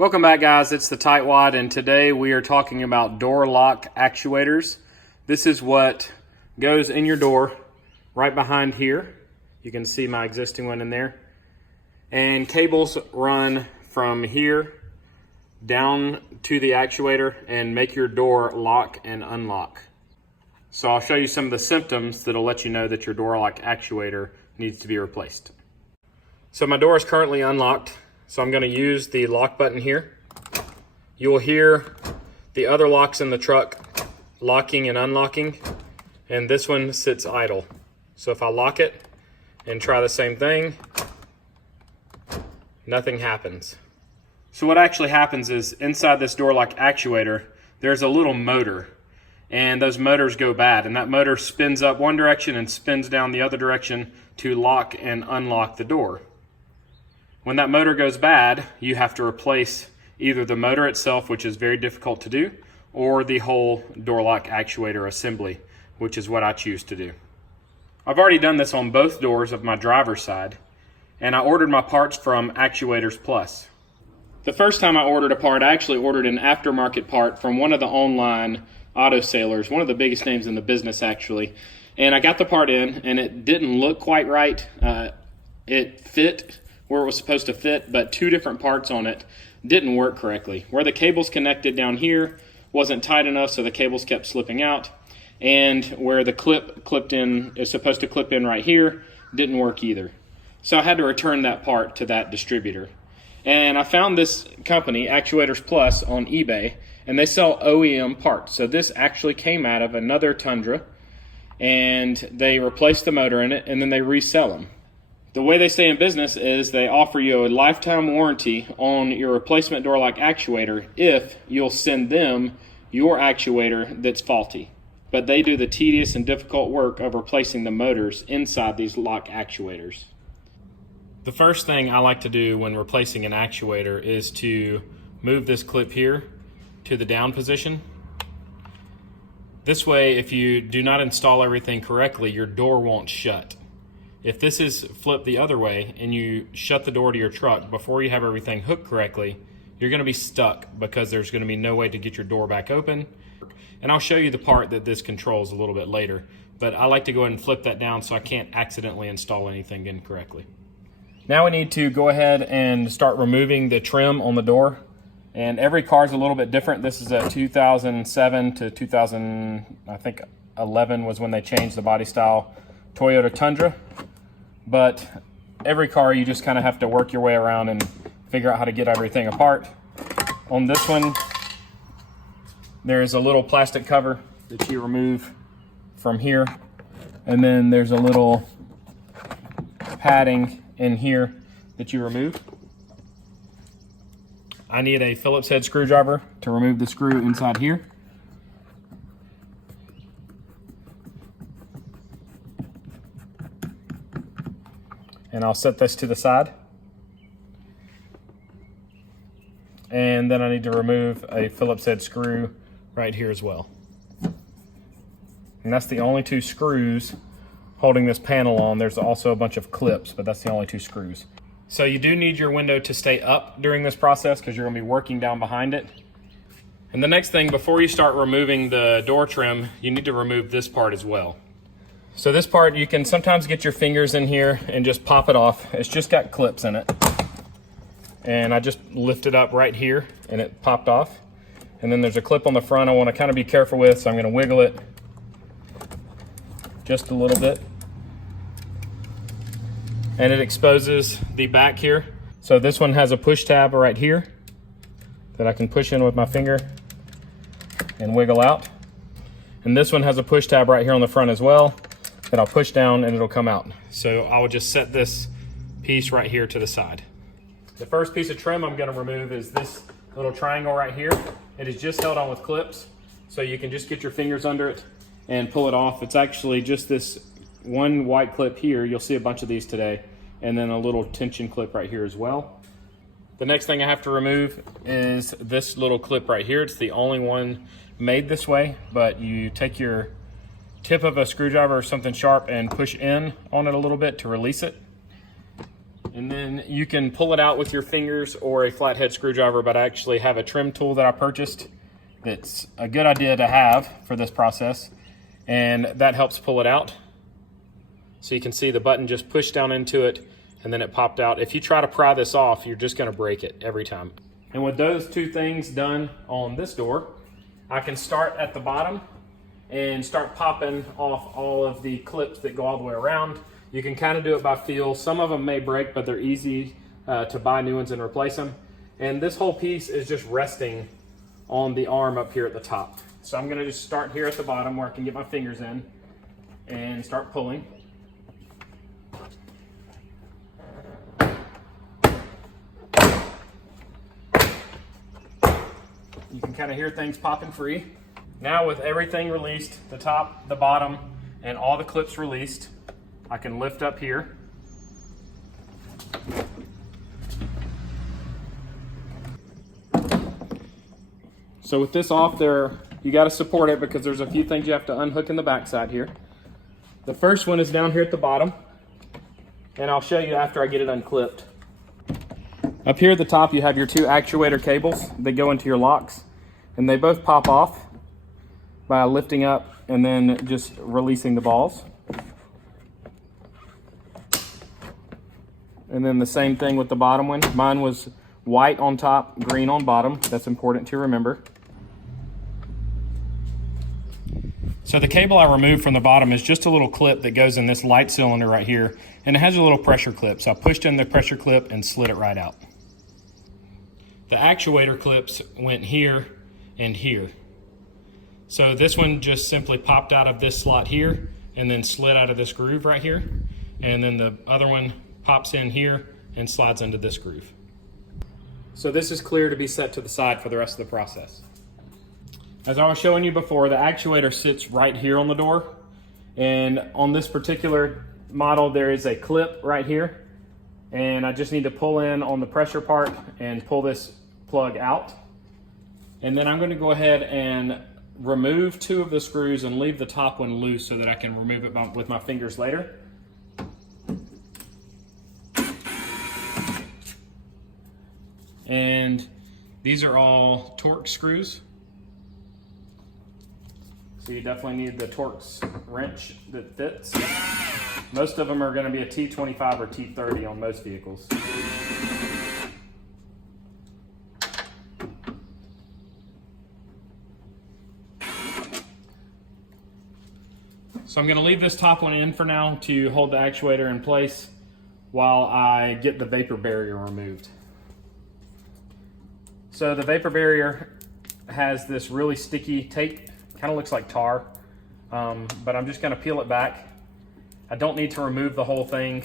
Welcome back, guys. It's the TightWad, and today we are talking about door lock actuators. This is what goes in your door right behind here. You can see my existing one in there. And cables run from here down to the actuator and make your door lock and unlock. So I'll show you some of the symptoms that'll let you know that your door lock actuator needs to be replaced. So my door is currently unlocked. So I'm going to use the lock button here. You will hear the other locks in the truck locking and unlocking, and this one sits idle. So if I lock it and try the same thing, nothing happens. So what actually happens is inside this door lock actuator, there's a little motor, and those motors go bad, and that motor spins up one direction and spins down the other direction to lock and unlock the door. When that motor goes bad, you have to replace either the motor itself, which is very difficult to do, or the whole door lock actuator assembly, which is what I choose to do. I've already done this on both doors of my driver's side, and I ordered my parts from Actuators Plus. The first time I ordered a part, I actually ordered an aftermarket part from one of the online auto sailors, one of the biggest names in the business actually, and I got the part in, and it didn't look quite right. It fit where it was supposed to fit, but two different parts on it didn't work correctly. Where the cables connected down here wasn't tight enough, so the cables kept slipping out, and where the clipped in is supposed to clip in right here didn't work either. So I had to return that part to that distributor. And I found this company, Actuators Plus, on eBay, and they sell OEM parts. So this actually came out of another Tundra, and they replaced the motor in it, and then they resell them. The way they stay in business is they offer you a lifetime warranty on your replacement door lock actuator if you'll send them your actuator that's faulty. But they do the tedious and difficult work of replacing the motors inside these lock actuators. The first thing I like to do when replacing an actuator is to move this clip here to the down position. This way, if you do not install everything correctly, your door won't shut. If this is flipped the other way and you shut the door to your truck before you have everything hooked correctly, you're going to be stuck because there's going to be no way to get your door back open. And I'll show you the part that this controls a little bit later, but I like to go ahead and flip that down so I can't accidentally install anything incorrectly. Now we need to go ahead and start removing the trim on the door. And every car is a little bit different. This is a 2007 to 2011 was when they changed the body style Toyota Tundra. But every car, you just kind of have to work your way around and figure out how to get everything apart. On this one, there's a little plastic cover that you remove from here. And then there's a little padding in here that you remove. I need a Phillips head screwdriver to remove the screw inside here. And I'll set this to the side. And then I need to remove a Phillips head screw right here as well. And that's the only two screws holding this panel on. There's also a bunch of clips, but that's the only two screws. So you do need your window to stay up during this process because you're going to be working down behind it. And the next thing, before you start removing the door trim, you need to remove this part as well. So this part, you can sometimes get your fingers in here and just pop it off. It's just got clips in it. And I just lift it up right here and it popped off. And then there's a clip on the front I want to kind of be careful with, so I'm going to wiggle it just a little bit. And it exposes the back here. So this one has a push tab right here that I can push in with my finger and wiggle out. And this one has a push tab right here on the front as well that I'll push down and it'll come out. So I will just set this piece right here to the side. The first piece of trim I'm going to remove is this little triangle right here. It is just held on with clips, so you can just get your fingers under it and pull it off. It's actually just this one white clip here. You'll see a bunch of these today, and then a little tension clip right here as well. The next thing I have to remove is this little clip right here. It's the only one made this way, but you take your tip of a screwdriver or something sharp and push in on it a little bit to release it. And then you can pull it out with your fingers or a flathead screwdriver, but I actually have a trim tool that I purchased that's a good idea to have for this process, and that helps pull it out. So you can see the button just pushed down into it and then it popped out. If you try to pry this off, you're just gonna break it every time. And with those two things done on this door, I can start at the bottom and start popping off all of the clips that go all the way around. You can kind of do it by feel. Some of them may break, but they're easy to buy new ones and replace them. And this whole piece is just resting on the arm up here at the top. So I'm gonna just start here at the bottom where I can get my fingers in and start pulling. You can kind of hear things popping free. Now with everything released, the top, the bottom, and all the clips released, I can lift up here. So with this off there, you got to support it because there's a few things you have to unhook in the backside here. The first one is down here at the bottom, and I'll show you after I get it unclipped. Up here at the top, you have your two actuator cables that go into your locks, and they both pop off by lifting up and then just releasing the balls. And then the same thing with the bottom one. Mine was white on top, green on bottom. That's important to remember. So the cable I removed from the bottom is just a little clip that goes in this light cylinder right here, and it has a little pressure clip. So I pushed in the pressure clip and slid it right out. The actuator clips went here and here. So this one just simply popped out of this slot here and then slid out of this groove right here. And then the other one pops in here and slides into this groove. So this is clear to be set to the side for the rest of the process. As I was showing you before, the actuator sits right here on the door. And on this particular model, there is a clip right here. And I just need to pull in on the pressure part and pull this plug out. And then I'm going to go ahead and remove two of the screws and leave the top one loose so that I can remove it with my fingers later. And these are all torx screws. So you definitely need the torx wrench that fits. Most of them are going to be a T25 or T30 on most vehicles. So I'm going to leave this top one in for now to hold the actuator in place while I get the vapor barrier removed. So the vapor barrier has this really sticky tape, kind of looks like tar, but I'm just going to peel it back. I don't need to remove the whole thing.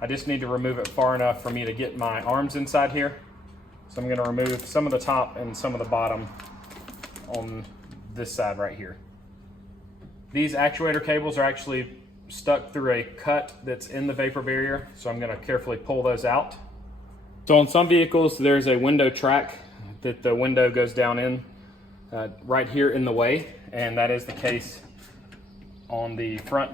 I just need to remove it far enough for me to get my arms inside here. So I'm going to remove some of the top and some of the bottom on this side right here. These actuator cables are actually stuck through a cut that's in the vapor barrier, so I'm going to carefully pull those out. So on some vehicles there's a window track that the window goes down in right here in the way, and that is the case on the front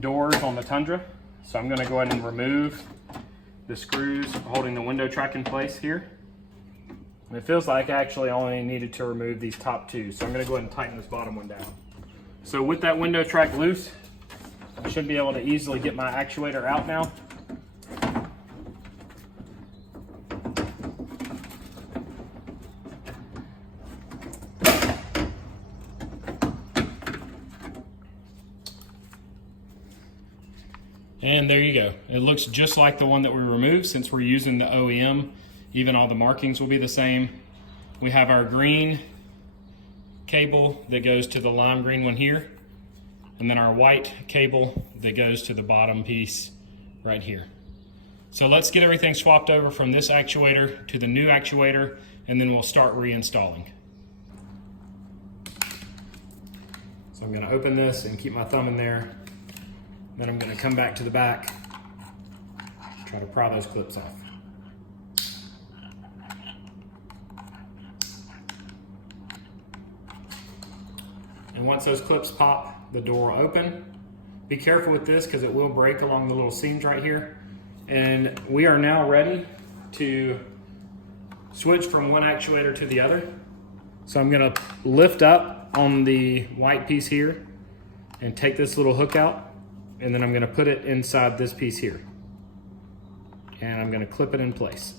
doors on the Tundra. So I'm going to go ahead and remove the screws holding the window track in place here. And it feels like I actually only needed to remove these top two, so I'm going to go ahead and tighten this bottom one down. So with that window track loose, I should be able to easily get my actuator out now. And there you go. It looks just like the one that we removed. Since we're using the OEM, even all the markings will be the same. We have our green cable that goes to the lime green one here, and then our white cable that goes to the bottom piece right here. So let's get everything swapped over from this actuator to the new actuator, and then we'll start reinstalling. So I'm going to open this and keep my thumb in there. Then I'm going to come back to the back, try to pry those clips off. And once those clips pop, the door will open, Be careful with this because it will break along the little seams right here. And we are now ready to switch from one actuator to the other. So I'm gonna lift up on the white piece here and take this little hook out, and then I'm gonna put it inside this piece here. And I'm gonna clip it in place.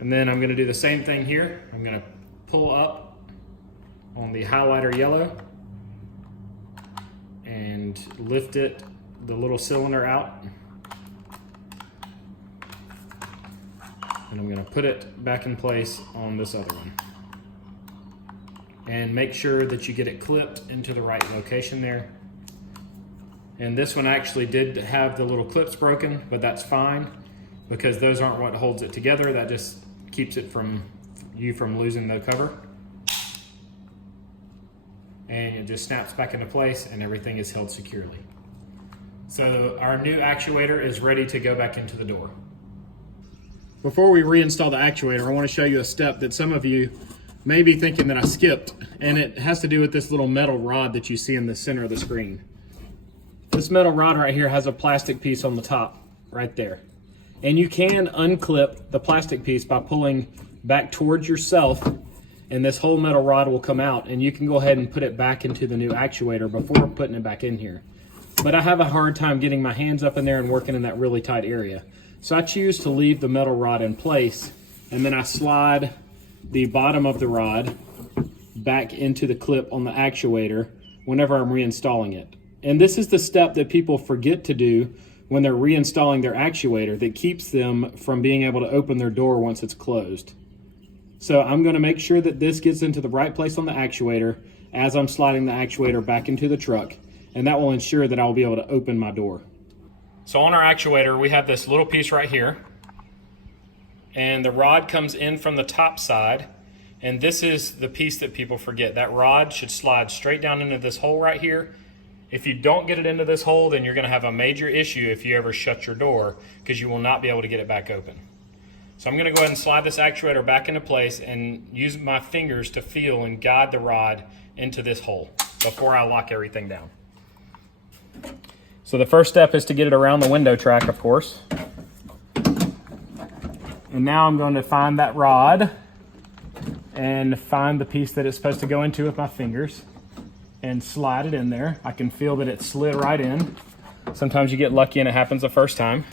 And then I'm gonna do the same thing here. I'm gonna pull up on the highlighter yellow and lift it, the little cylinder out. And I'm gonna put it back in place on this other one. And make sure that you get it clipped into the right location there. And this one actually did have the little clips broken, but that's fine because those aren't what holds it together. That just keeps it from losing the cover. And it just snaps back into place and everything is held securely. So our new actuator is ready to go back into the door. Before we reinstall the actuator, I want to show you a step that some of you may be thinking that I skipped, and it has to do with this little metal rod that you see in the center of the screen. This metal rod right here has a plastic piece on the top, right there. And you can unclip the plastic piece by pulling back towards yourself, and this whole metal rod will come out, and you can go ahead and put it back into the new actuator before putting it back in here. But I have a hard time getting my hands up in there and working in that really tight area. So I choose to leave the metal rod in place, and then I slide the bottom of the rod back into the clip on the actuator whenever I'm reinstalling it. And this is the step that people forget to do when they're reinstalling their actuator that keeps them from being able to open their door once it's closed. So I'm going to make sure that this gets into the right place on the actuator as I'm sliding the actuator back into the truck, and that will ensure that I'll be able to open my door. So on our actuator, we have this little piece right here, and the rod comes in from the top side, and this is the piece that people forget. That rod should slide straight down into this hole right here. If you don't get it into this hole, then you're going to have a major issue if you ever shut your door, because you will not be able to get it back open. So I'm going to go ahead and slide this actuator back into place and use my fingers to feel and guide the rod into this hole before I lock everything down. So the first step is to get it around the window track, of course. And now I'm going to find that rod and find the piece that it's supposed to go into with my fingers and slide it in there. I can feel that it slid right in. Sometimes you get lucky and it happens the first time.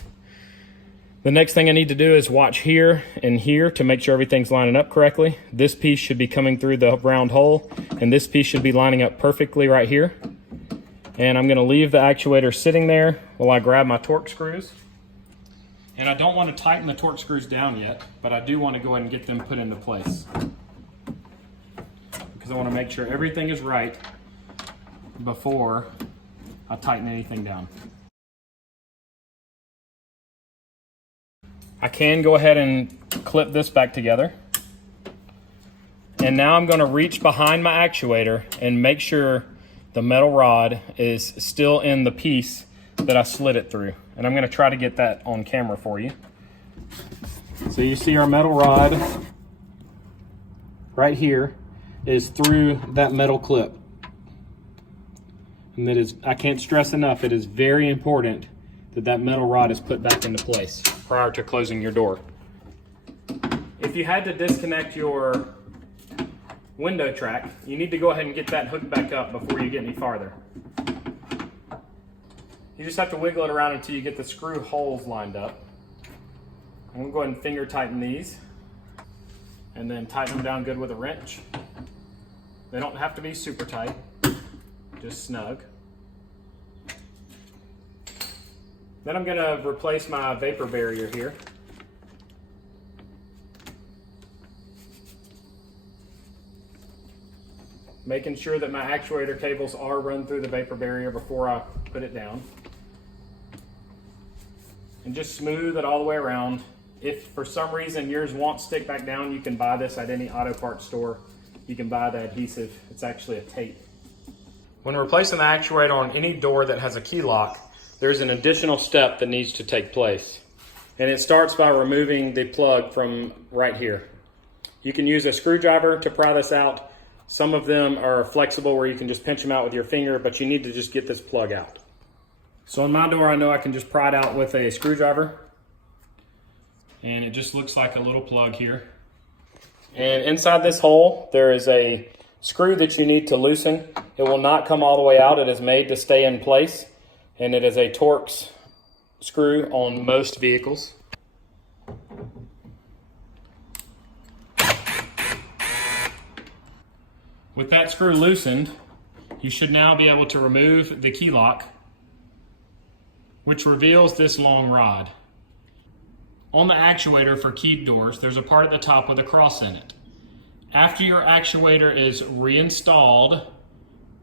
The next thing I need to do is watch here and here to make sure everything's lining up correctly. This piece should be coming through the round hole, and this piece should be lining up perfectly right here. And I'm going to leave the actuator sitting there while I grab my torque screws. And I don't want to tighten the torque screws down yet, but I do want to go ahead and get them put into place, because I want to make sure everything is right before I tighten anything down. I can go ahead and clip this back together. And now I'm going to reach behind my actuator and make sure the metal rod is still in the piece that I slid it through. And I'm going to try to get that on camera for you. So you see our metal rod right here is through that metal clip. And that is, I can't stress enough, it is very important that that metal rod is put back into place prior to closing your door. If you had to disconnect your window track, you need to go ahead and get that hooked back up before you get any farther. You just have to wiggle it around until you get the screw holes lined up. I'm going to go ahead and finger tighten these and then tighten them down good with a wrench. They don't have to be super tight, just snug. Then I'm going to replace my vapor barrier here. Making sure that my actuator cables are run through the vapor barrier before I put it down. And just smooth it all the way around. If for some reason yours won't stick back down, you can buy this at any auto parts store. You can buy the adhesive. It's actually a tape. When replacing the actuator on any door that has a key lock, there's an additional step that needs to take place. And it starts by removing the plug from right here. You can use a screwdriver to pry this out. Some of them are flexible where you can just pinch them out with your finger, but you need to just get this plug out. So on my door, I know I can just pry it out with a screwdriver. And it just looks like a little plug here. And inside this hole, there is a screw that you need to loosen. It will not come all the way out. It is made to stay in place. And it is a Torx screw on most vehicles. With that screw loosened, you should now be able to remove the key lock, which reveals this long rod. On the actuator for keyed doors, there's a part at the top with a cross in it. After your actuator is reinstalled,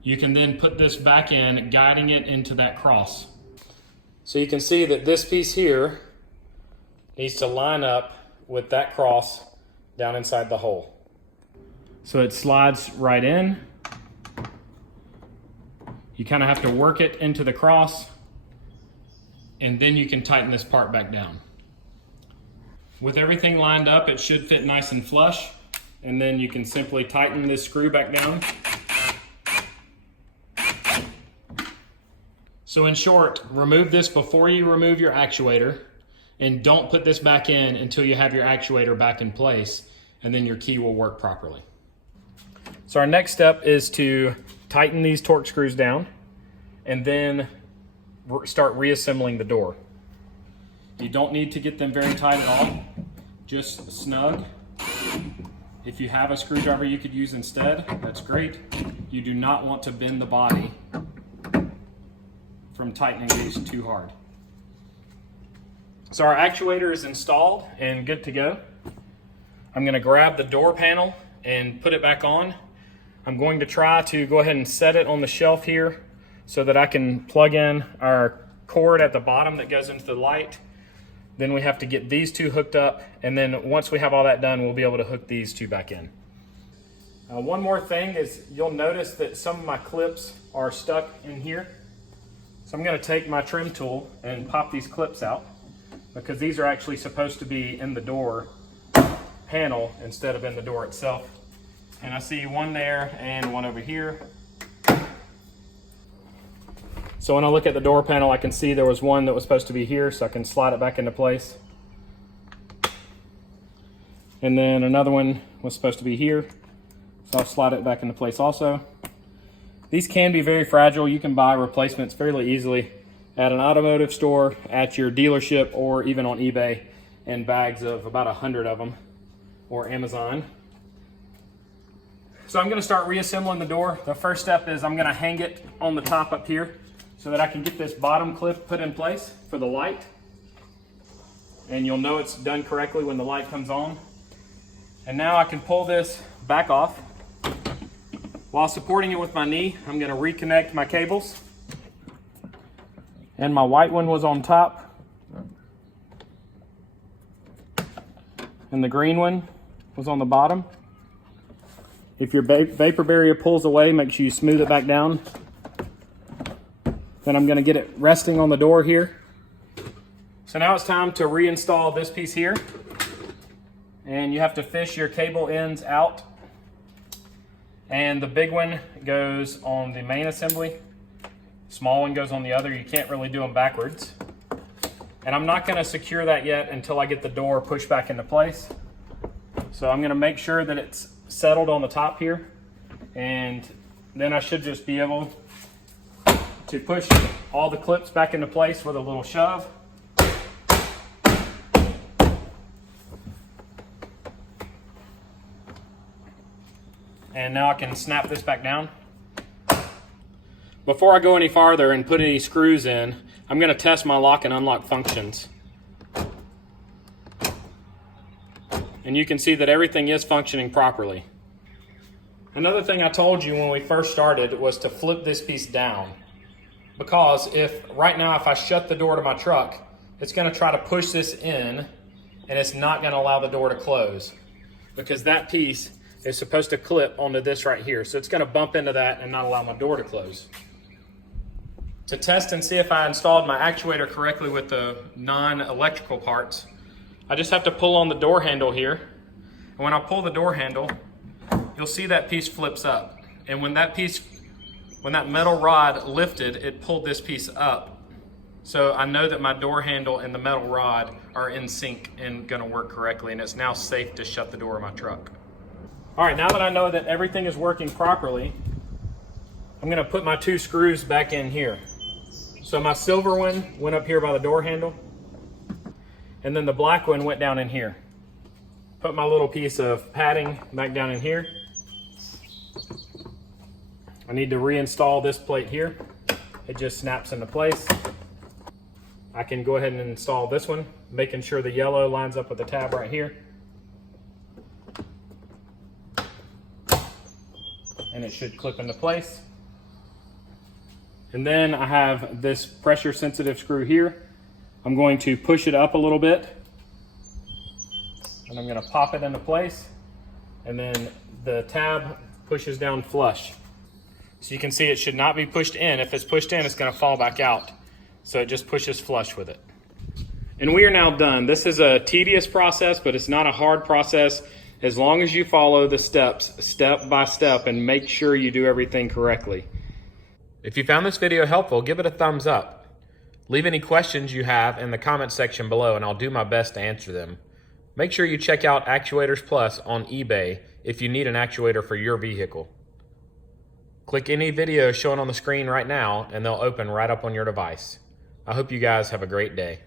you can then put this back in, guiding it into that cross. So you can see that this piece here needs to line up with that cross down inside the hole. So it slides right in. You kind of have to work it into the cross, and then you can tighten this part back down. With everything lined up, it should fit nice and flush, and then you can simply tighten this screw back down. So in short, remove this before you remove your actuator, and don't put this back in until you have your actuator back in place, and then your key will work properly. So our next step is to tighten these Torx screws down and then start reassembling the door. You don't need to get them very tight at all, just snug. If you have a screwdriver you could use instead, that's great. You do not want to bend the body from tightening these too hard. So our actuator is installed and good to go. I'm going to grab the door panel and put it back on. I'm going to try to go ahead and set it on the shelf here so that I can plug in our cord at the bottom that goes into the light. Then we have to get these two hooked up, and then once we have all that done, we'll be able to hook these two back in. One more thing is you'll notice that some of my clips are stuck in here. So I'm going to take my trim tool and pop these clips out, because these are actually supposed to be in the door panel instead of in the door itself. And I see one there and one over here. So when I look at the door panel, I can see there was one that was supposed to be here, so I can slide it back into place. And then another one was supposed to be here, so I'll slide it back into place also. These can be very fragile. You can buy replacements fairly easily at an automotive store, at your dealership, or even on eBay in bags of about 100 of them, or Amazon. So I'm going to start reassembling the door. The first step is I'm going to hang it on the top up here so that I can get this bottom clip put in place for the light. And you'll know it's done correctly when the light comes on. And now I can pull this back off. While supporting it with my knee, I'm going to reconnect my cables. And my white one was on top. And the green one was on the bottom. If your vapor barrier pulls away, make sure you smooth it back down. Then I'm going to get it resting on the door here. So now it's time to reinstall this piece here. And you have to fish your cable ends out. And the big one goes on the main assembly. Small one goes on the other. You can't really do them backwards. And I'm not going to secure that yet until I get the door pushed back into place. So I'm going to make sure that it's settled on the top here, and then I should just be able to push all the clips back into place with a little shove. And now I can snap this back down. Before I go any farther and put any screws in, I'm going to test my lock and unlock functions. And you can see that everything is functioning properly. Another thing I told you when we first started was to flip this piece down. Because right now if I shut the door to my truck, it's going to try to push this in, and it's not going to allow the door to close. Because that piece is supposed to clip onto this right here. So it's going to bump into that and not allow my door to close. To test and see if I installed my actuator correctly with the non-electrical parts, I just have to pull on the door handle here. And when I pull the door handle, you'll see that piece flips up. And when that metal rod lifted, it pulled this piece up. So I know that my door handle and the metal rod are in sync and gonna work correctly, and it's now safe to shut the door of my truck. All right, now that I know that everything is working properly, I'm gonna put my 2 screws back in here. So my silver one went up here by the door handle, and then the black one went down in here. Put my little piece of padding back down in here. I need to reinstall this plate here. It just snaps into place. I can go ahead and install this one, making sure the yellow lines up with the tab right here. And it should clip into place. And then I have this pressure sensitive screw here. I'm going to push it up a little bit, and I'm going to pop it into place, and then the tab pushes down flush. So you can see it should not be pushed in. If it's pushed in, it's going to fall back out. So it just pushes flush with it. And we are now done. This is a tedious process, but it's not a hard process as long as you follow the steps step by step and make sure you do everything correctly. If you found this video helpful, give it a thumbs up. Leave any questions you have in the comment section below, and I'll do my best to answer them. Make sure you check out Actuators Plus on eBay if you need an actuator for your vehicle. Click any video shown on the screen right now, and they'll open right up on your device. I hope you guys have a great day.